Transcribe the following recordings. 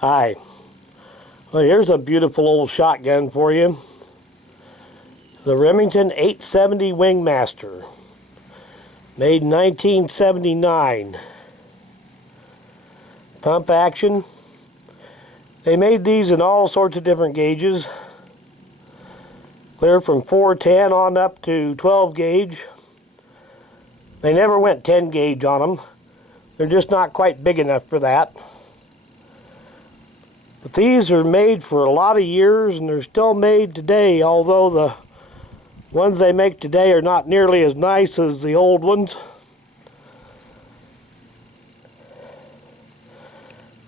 Hi. Well, here's a beautiful old shotgun for you. The Remington 870 WingMaster. Made in 1979. Pump action. They made these in all sorts of different gauges. Clear from 410 on up to 12 gauge. They never went 10 gauge on them. They're just not quite big enough for that. But these are made for a lot of years and they're still made today, although the ones they make today are not nearly as nice as the old ones.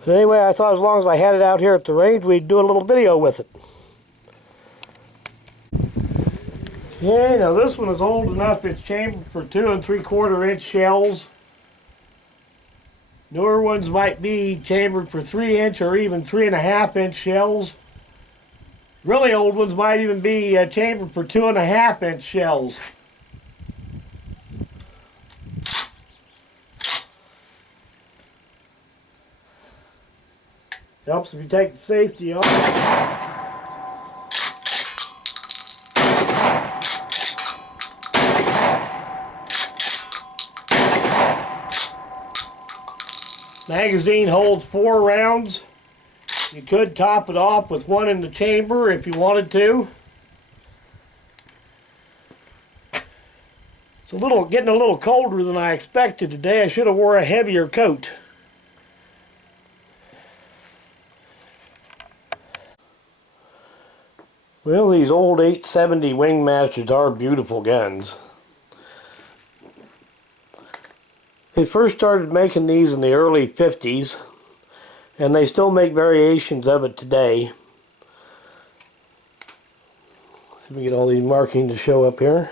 But anyway, I thought as long as I had it out here at the range, we'd do a little video with it. Okay, now this one is old enough it's chambered for 2 3/4 inch shells. Newer ones might be chambered for 3 inch or even 3.5 inch shells. Really old ones might even be chambered for 2.5 inch shells. Helps if you take the safety off. Magazine holds 4 rounds. You could top it off with one in the chamber if you wanted to. It's getting a little colder than I expected today. I should have wore a heavier coat. Well, these old 870 WingMasters are beautiful guns. They first started making these in the early 50s, and they still make variations of it today. Let me get all these markings to show up here.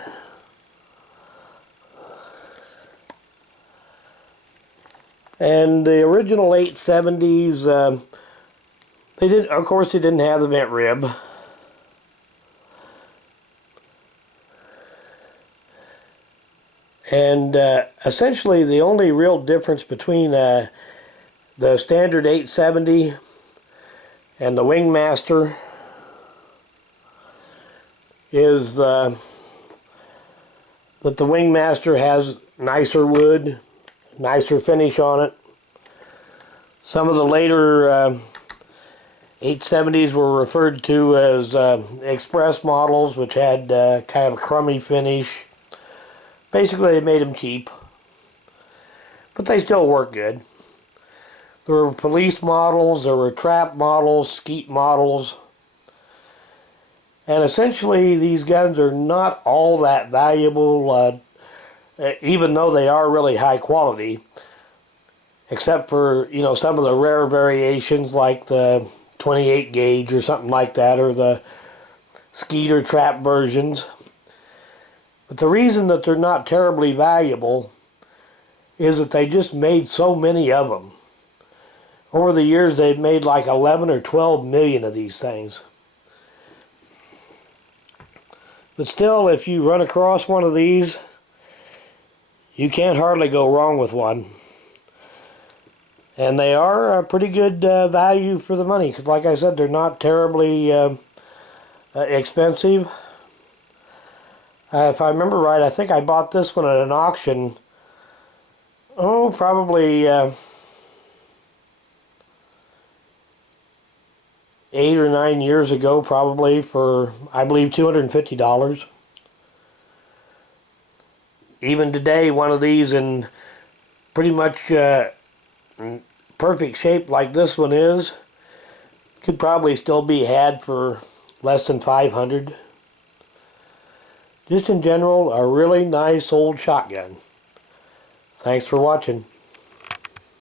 And the original 870s, of course, they didn't have the vent rib. And essentially the only real difference between the standard 870 and the WingMaster is that the WingMaster has nicer wood, nicer finish on it. Some of the later 870s were referred to as express models, which had kind of a crummy finish. Basically, they made them cheap, but they still work good. There were police models, there were trap models, skeet models, and essentially these guns are not all that valuable, even though they are really high quality, except for, you know, some of the rare variations like the 28 gauge or something like that, or the skeet or trap versions. But the reason that they're not terribly valuable is that they just made so many of them. Over the years, they've made like 11 or 12 million of these things. But still, if you run across one of these, you can't hardly go wrong with one. And they are a pretty good value for the money, because like I said, they're not terribly expensive. If I remember right, I think I bought this one at an auction, probably 8 or 9 years ago, probably, for, I believe, $250. Even today, one of these in pretty much perfect shape like this one is, could probably still be had for less than $500. Just in general, a really nice old shotgun. Thanks for watching.